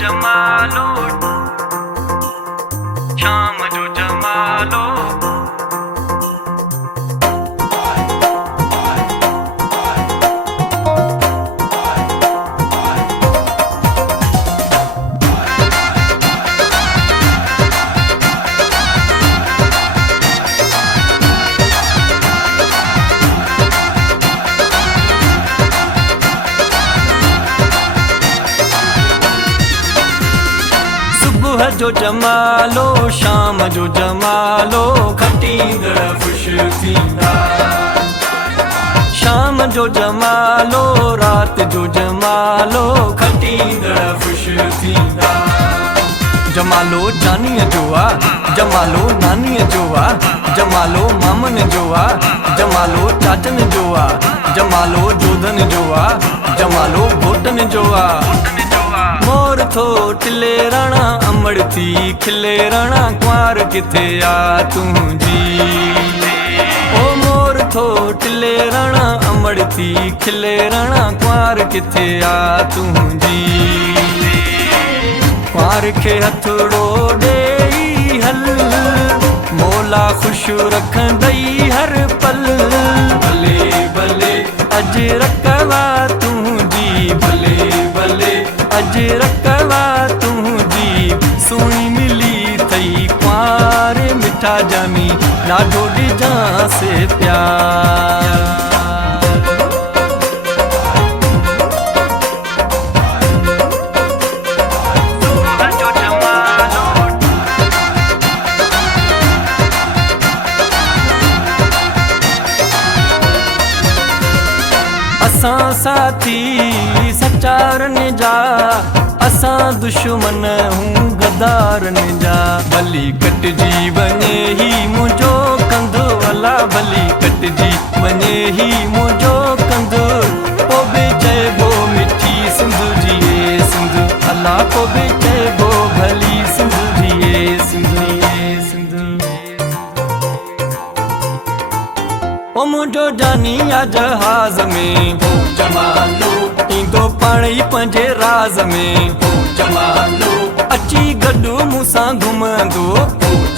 जमालो शाम जो जमालो जो जमालो शाम जो जमालो खटींदड़ ख़ुश थींदा शाम जो जमालो रात जो जमालो खटींदड़ ख़ुश थींदा जमालो जानीअ जो आ जमालो नानीअ जो आ जमालो मामन जो आ जमालो चाचन जो आ जमालो जोधन जो आ जमालो घोटन जो आ मोर थो टिले राणा अमड़ थी खिले राणा कुंवार किथे आ तुंहिंजी ओ मोर थो टिले राणा अमड़ थी खिले राणा कुंवार किथे आ तुंहिंजी कुंवार खे हथड़ो ॾेई हल मोला ख़ुश रखंदई हर पल भले भले अॼु रखवा तुंहिंजी भले भले अॼु रखवा तुंहिंजी सुहिणी मिली थई कुंवार मिठा जामी ॾाढो ॾिजांसि प्यार असां साथी सचारन जा असां दुश्मन हूं गदारन जा भली कटजी वञे ही मुंहिंजो कंधु अला भली कटजी वञे ही मुंहिंजो कंधु पोइ बि चइबो मिठी सिंध जी सिंध अला पोइ बि चइबो भली सिंध जी सिंध ओ मुंहिंजो जानी आ जहाज़ में जमालो ईंदो पाण ई पंहिंजे राज़ में जमालो अची गॾु मूंसां घुमंदो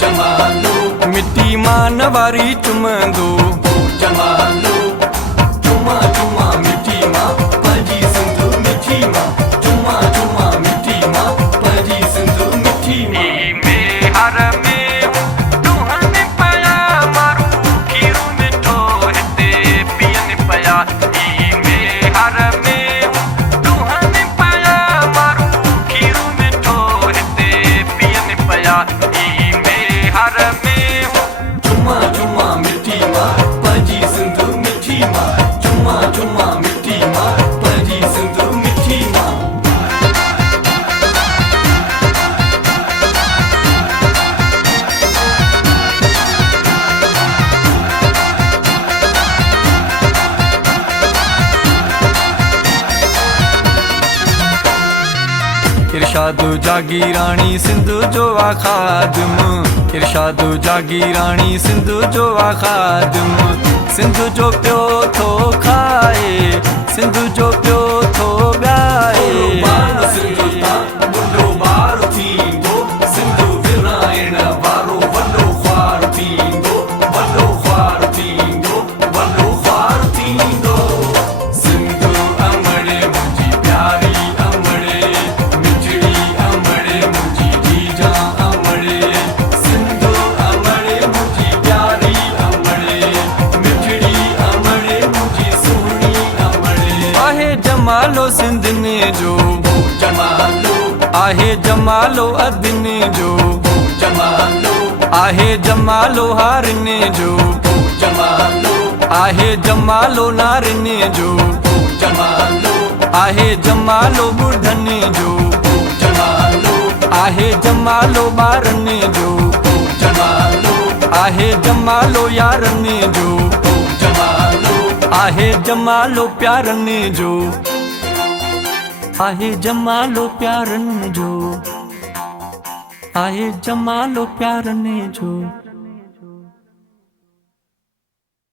जमालो मिटी मान वारी चुमंदो जमालो चुमा चुमा मिठी मां पंहिंजी सिंध मिठी मां चुमा चुमा मिठी मां पंहिंजी सिंध मिठी मां इरशाद जागी राणी सिंध जो आ खादिम इरशाद जागी राणी सिंध जो आ खादिम सिंध जो पियो थो खाए सिंध जो पियो थो ॻाए सिंध विराइण वारो वॾो ख्वार थींदो वॾो ख्वार थींदो वॾो ख्वार थींदो सिंध अमड़े मुंहिंजी प्यारी अमड़े जमालो सिंधने जो जमालो आहे जमालो अदने जो जमालो आहे जमालो हारने जो जमालो आहे जमालो नारने जो जमालो आहे जमालो बुढ़ने जो जमालो आहे जमालो ॿारने जो जमालो आहे जमालो यारने जो जमालो आहे जमालो प्यारने जो आहे जमालो प्यारन जो आहे जमालो प्यारने जो।